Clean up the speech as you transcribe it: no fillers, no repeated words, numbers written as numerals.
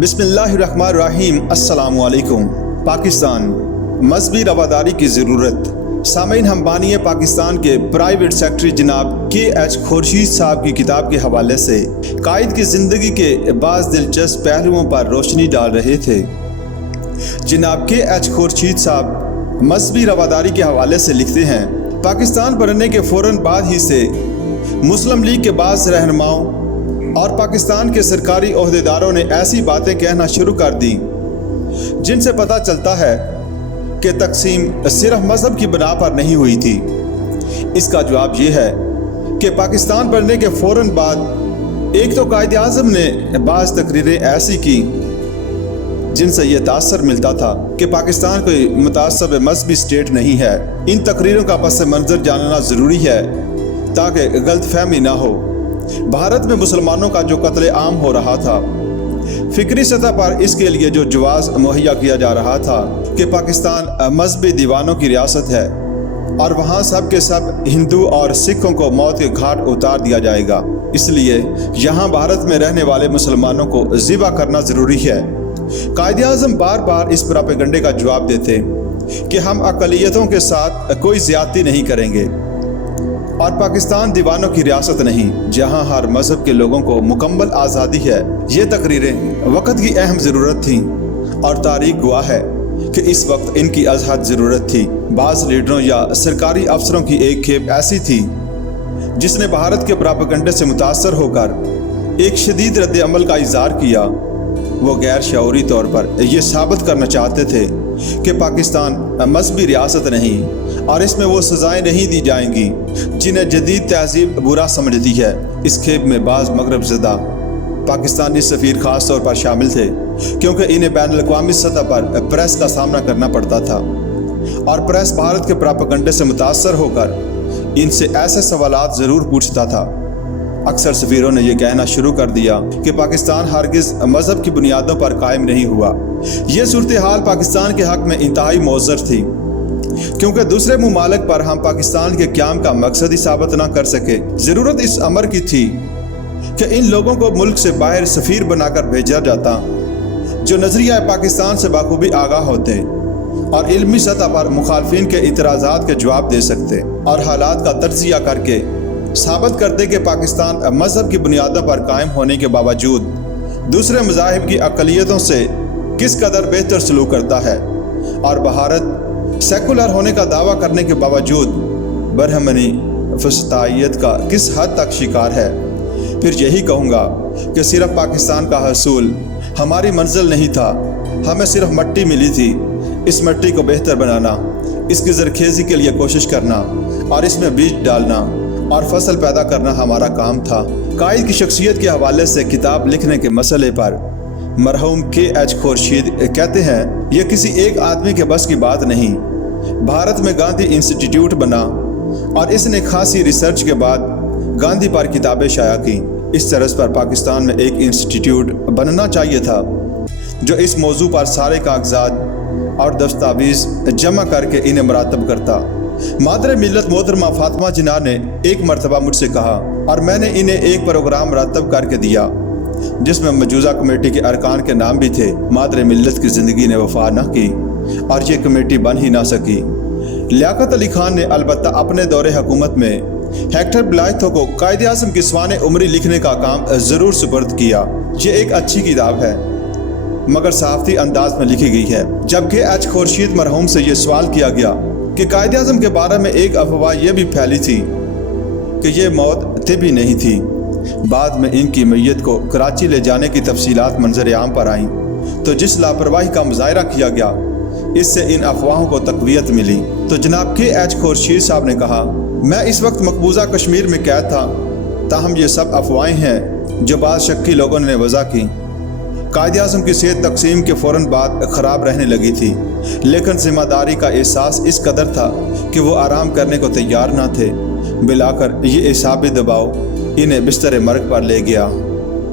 बिस्मिल्लाहिर्रहमानिर्रहीम। अस्सलामुअलैकुम। पाकिस्तान मजहबी रवादारी की ज़रूरत। सामीन, हम बानी पाकिस्तान के प्राइवेट सेक्रेटरी जनाब के.एच. खुर्शीद साहब की किताब के हवाले से कायद की ज़िंदगी के बाज़ दिलचस्प पहलुओं पर रोशनी डाल रहे थे। जनाब के.एच. खुर्शीद साहब मजहबी रवादारी के हवाले से लिखते हैं, पाकिस्तान बनने के फ़ौरन बाद ही से मुस्लिम लीग के बाज़ रहनुमाओं और पाकिस्तान के सरकारी ओहदेदारों ने ऐसी बातें कहना शुरू कर दी जिनसे पता चलता है कि तकसीम सिर्फ मज़हब की बिना पर नहीं हुई थी। इसका जवाब ये है कि पाकिस्तान बनने के फ़ौरन बाद एक तो कायद आज़म ने बाज़ तकरीरें ऐसी की जिनसे ये तासर मिलता था कि पाकिस्तान कोई मुतासब मजहबी स्टेट नहीं है। इन तकरीरों का पस मंज़र जानना ज़रूरी है ताकि गलतफहमी ना हो। भारत में मुसलमानों का जो कत्ल आम हो रहा था, फिक्री सतह पर इसके लिए जो जवाज़ मुहैया किया जा रहा था कि पाकिस्तान मजहबी दीवानों की रियासत है और वहाँ सब के सब हिंदू और सिखों को मौत के घाट उतार दिया जाएगा, इसलिए यहाँ भारत में रहने वाले मुसलमानों को ज़िबा करना ज़रूरी है। कायद आज़म बार बार इस प्रोपेगेंडे का जवाब देते कि हम अक़लियतों के साथ कोई ज़्यादती नहीं करेंगे और पाकिस्तान दीवानों की रियासत नहीं जहां हर मजहब के लोगों को मुकम्मल आज़ादी है। ये तकरीरें वक्त की अहम ज़रूरत थी और तारीख गवाह है कि इस वक्त इनकी अजहद ज़रूरत थी। बाज़ लीडरों या सरकारी अफसरों की एक खेप ऐसी थी जिसने भारत के प्रोपेगेंडे से मुतासर होकर एक शदीद रद्द अमल का इज़हार किया। वो गैर शऊरी तौर पर ये साबित करना चाहते थे कि पाकिस्तान मजहबी रियासत नहीं और इसमें वो सज़ाएं नहीं दी जाएंगी जिन्हें जदीद तहजीब बुरा समझती है। इस खेप में बाज़ मगरब ज़दा पाकिस्तानी सफ़ीर ख़ास तौर पर शामिल थे क्योंकि इन्हें बैनुल-अक़वामी सतह पर प्रेस का सामना करना पड़ता था और प्रेस भारत के प्रोपेगेंडे से मुतासर होकर इनसे ऐसे सवालात ज़रूर पूछता था। अक्सर सफ़ीरों ने यह कहना शुरू कर दिया कि पाकिस्तान हरगिज़ मज़हब की बुनियादों पर कायम नहीं हुआ। ये सूरत हाल पाकिस्तान के हक़ में इंतहाई मोज़र थी क्योंकि दूसरे मुमालिक पर हम पाकिस्तान के क़याम का मकसद ही साबित ना कर सके। ज़रूरत इस अमर की थी कि इन लोगों को मुल्क से बाहर सफ़ीर बनाकर भेजा जाता जो नज़रिया पाकिस्तान से बाखूबी आगाह होते और इल्मी सतह पर मुखालफिन के इतराज़ात के जवाब दे सकते और हालात का तज्ज़िया करके साबित करते कि पाकिस्तान मज़हब की बुनियादों पर कायम होने के बावजूद दूसरे मज़ाहिब की अक़लियतों से किस कदर बेहतर सलूक करता है और भारत सेकुलर होने का दावा करने के बावजूद बरहमनी फस्तायत का किस हद तक शिकार है। फिर यही कहूँगा कि सिर्फ पाकिस्तान का हसूल हमारी मंजिल नहीं था, हमें सिर्फ मट्टी मिली थी। इस मट्टी को बेहतर बनाना, इसकी ज़रखेज़ी के लिए कोशिश करना और इसमें बीज डालना और फसल पैदा करना हमारा काम था। कायद की शख्सियत के हवाले से किताब लिखने के मसले पर मरहूम के.एच. खुर्शीद कहते हैं, यह किसी एक आदमी के बस की बात नहीं। भारत में गांधी इंस्टीट्यूट बना और इसने खासी रिसर्च के बाद गांधी पर किताबें शाया की। इस तरह पर पाकिस्तान में एक इंस्टीट्यूट बनना चाहिए था जो इस मौजू पर सारे कागजात और दस्तावेज जमा करके इन्हें मुरातब करता। मादर मिल्लत मोहतरमा फातिमा जिन्ना ने एक मरतबा मुझसे कहा और मैंने इन्हें एक प्रोग्राम मुरातब करके दिया जिसमें मौजूदा कमेटी के अरकान के नाम भी थे। मादर मिल्लत की ज़िंदगी ने वफा न की और ये कमेटी बन ही ना सकी। लियाकत अली खान ने अलबत्ता अपने दौरे हुकूमत में हेक्टर बिलायतों को कायद आज़म की स्वान उमरी लिखने का काम ज़रूर सुपर्द किया। ये एक अच्छी किताब है मगर सहाफ़ती अंदाज में लिखी गई है। जब के.एच. खुर्शीद मरहूम से ये सवाल किया गया कि कायद आज़म के बारे में एक अफवाह यह भी फैली थी कि ये मौत तिबी नहीं थी। बाद में इनकी मैयत को कराची ले जाने की तफसीलात मंजर आम पर आईं तो जिस लापरवाही का मुजाहरा किया गया इससे इन अफवाहों को तक़वियत मिली। तो जनाब के.एच. खुर्शीद साहब ने कहा, मैं इस वक्त मकबूजा कश्मीर में कैद था, ताहम ये सब अफवाहें हैं जो बाद शक्की लोगों ने वज़ा की। कायद आज़म की सेहत तकसीम के फ़ौरन बाद ख़राब रहने लगी थी लेकिन ज़िम्मेदारी का एहसास इस कदर था कि वो आराम करने को तैयार ना थे। बिलाकर ये एसाबी दबाव इन्हें बिस्तर मर्ग पर ले गया।